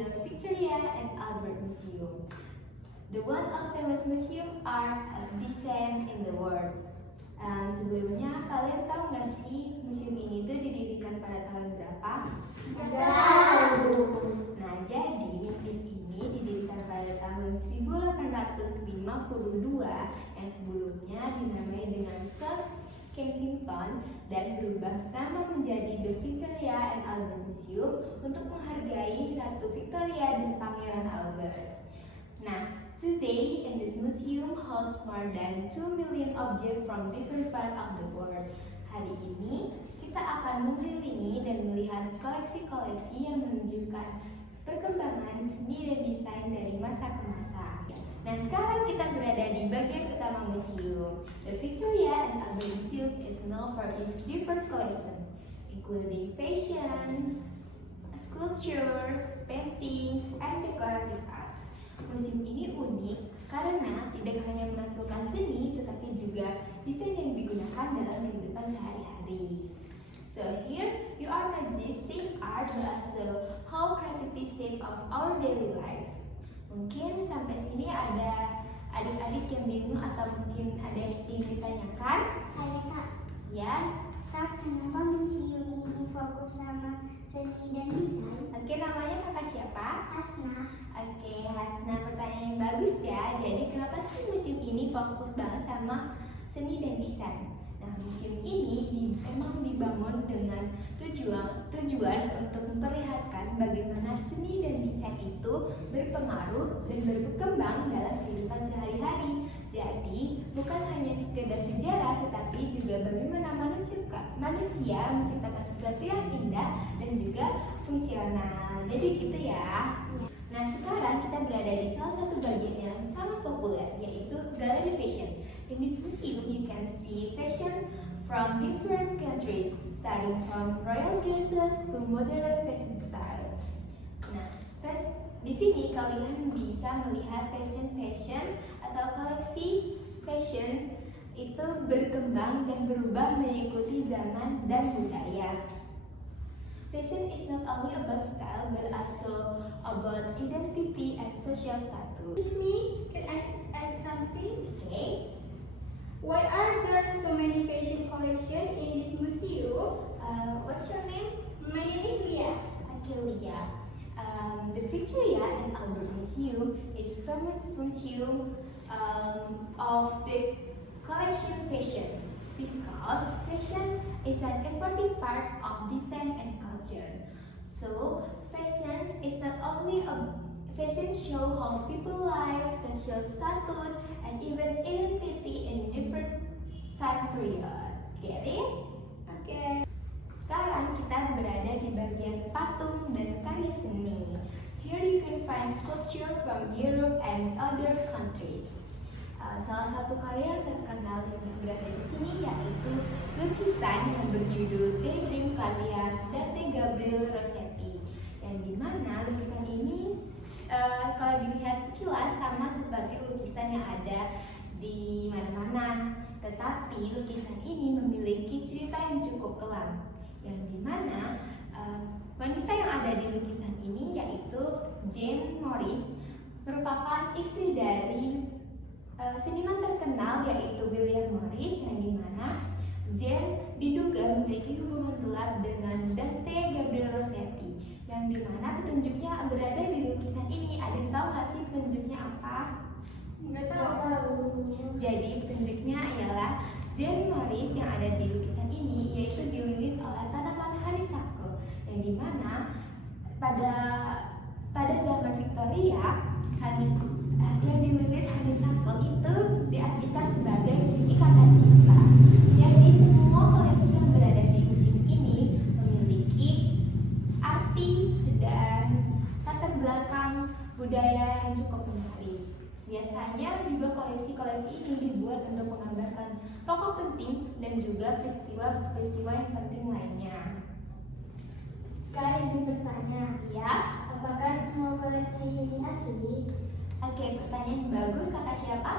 the Victoria and Albert Museum. The one of famous museum are design in the world. Sebelumnya kalian tahu nggak sih museum ini tuh didirikan pada tahun berapa? Tahu. Nah, jadi museum ini didirikan pada tahun 1852 yang sebelumnya dinamai dengan South Kensington dan berubah nama menjadi The Victoria and Albert Museum untuk menghargai Ratu Victoria dan Pangeran Albert. Nah, today in this museum holds more than 2 million objects from different parts of the world. Hari ini kita akan mengelilingi dan melihat koleksi-koleksi yang menunjukkan perkembangan seni dan desain dari masa ke masa. Nah, sekarang kita berada di bagian utama museum. The Victoria and Albert Museum is known for its diverse collection, including fashion, sculpture, painting, and decorative art. Museum ini unik karena tidak hanya menampilkan seni, tetapi juga desain yang digunakan dalam kehidupan sehari-hari. So here, you are not just seeing art, but also how creativity shape of our daily life. Mungkin sampai sini ada adik-adik yang bingung atau mungkin ada yang ingin ditanyakan? Saya Kak. Ya. Kak, kenapa museum ini fokus sama seni dan desain? Oke, namanya kakak siapa? Hasna. Oke, Hasna, pertanyaan yang bagus ya. Jadi kenapa sih museum ini fokus banget sama seni dan desain? Nah, museum ini memang dibangun dengan tujuan untuk memperlihatkan bagaimana seni dan desain itu berpengaruh dan berkembang dalam kehidupan sehari-hari. Jadi, bukan hanya sekedar sejarah, tetapi juga bagaimana manusia menciptakan sesuatu yang indah dan juga fungsional. Jadi gitu ya. Nah, sekarang kita berada di salah satu bagian yang sangat populer, yaitu Gallery Fashion. In this museum, you can see fashion from different countries, starting from royal dresses to modern fashion style. Nah, di sini kalian bisa melihat fashion atau koleksi fashion itu berkembang dan berubah mengikuti zaman dan budaya. Fashion is not only about style but also about identity and social status. Excuse me, can I add something? Okay. Why are there so many fashion collections in this museum? What's your name? My name is Lia. Okay, Lia. The Victoria and Albert Museum is famous museum of the collection fashion because fashion is an important part of design and culture. So fashion is not only a fashion show how people live, social status, and even identity in different time period. Get it? Okay. Sekarang kita berada di bagian patung dan karya seni. Here you can find sculpture from Europe and other countries. Salah satu karya yang terkenal yang berada di sini yaitu lukisan yang berjudul Daydream karya Dante Gabriel Rossetti. Yang dimana lukisan ini kalau dilihat sekilas sama seperti lukisan yang ada di mana-mana. Tetapi lukisan ini memiliki cerita yang cukup kelam. Yang dimana wanita yang ada di lukisan ini yaitu Jane Morris merupakan istri dari seniman terkenal yaitu William Morris, yang dimana Jane diduga memiliki hubungan gelap dengan Dante Gabriel Rossetti, yang dimana petunjuknya berada di lukisan ini. Ada yang tahu nggak sih petunjuknya apa? Nggak tahu. Jadi petunjuknya ialah Jane Morris yang ada di lukisan ini yaitu dililit oleh tanaman honeysuckle, yang dimana pada zaman Victoria yang dililit honeysuckle itu diartikan sebagai ikatan cinta. Jadi semua koleksi yang berada di museum ini memiliki arti dan latar belakang budaya yang cukup menarik. Biasanya juga koleksi-koleksi ini dibuat untuk menggambarkan tokoh penting dan juga peristiwa-peristiwa yang penting lainnya. Kak, izin bertanya. Ya, Apakah semua koleksi ini asli? oke, pertanyaan bagus. Kakak siapa?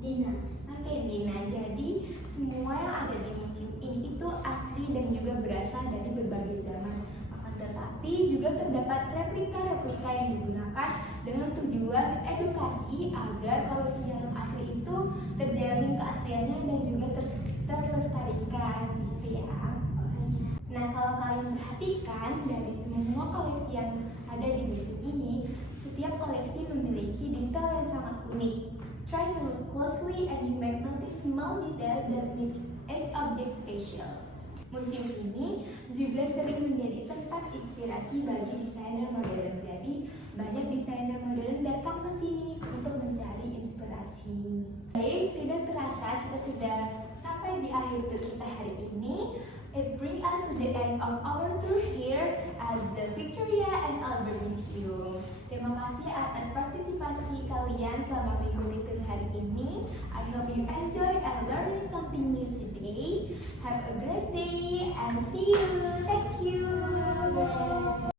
Dina. Oke, Dina. Jadi semua yang ada di museum ini itu asli dan juga berasal dari berbagai zaman. Akan tetapi Tapi juga terdapat replika-replika yang digunakan dengan tujuan edukasi agar koleksi yang asli itu terjamin keasliannya dan juga terlestarikan gitu ya. Nah, kalau kalian perhatikan dari semua koleksi yang ada di museum ini, setiap koleksi memiliki detail yang sangat unik. Try to look closely and you might notice small details that make each object special. Museum ini juga sering menjadi tempat inspirasi bagi desainer modern. Jadi, banyak desainer modern datang ke sini untuk mencari inspirasi. Baik, tidak terasa kita sudah sampai di akhir tour kita hari ini. It brings us to the end of our tour here at the Victoria and Albert Museum. Terima kasih atas partisipasi kalian selama mengikuti tour hari ini. I hope you enjoy and learn something new today. Have a great day and see you. Thank you.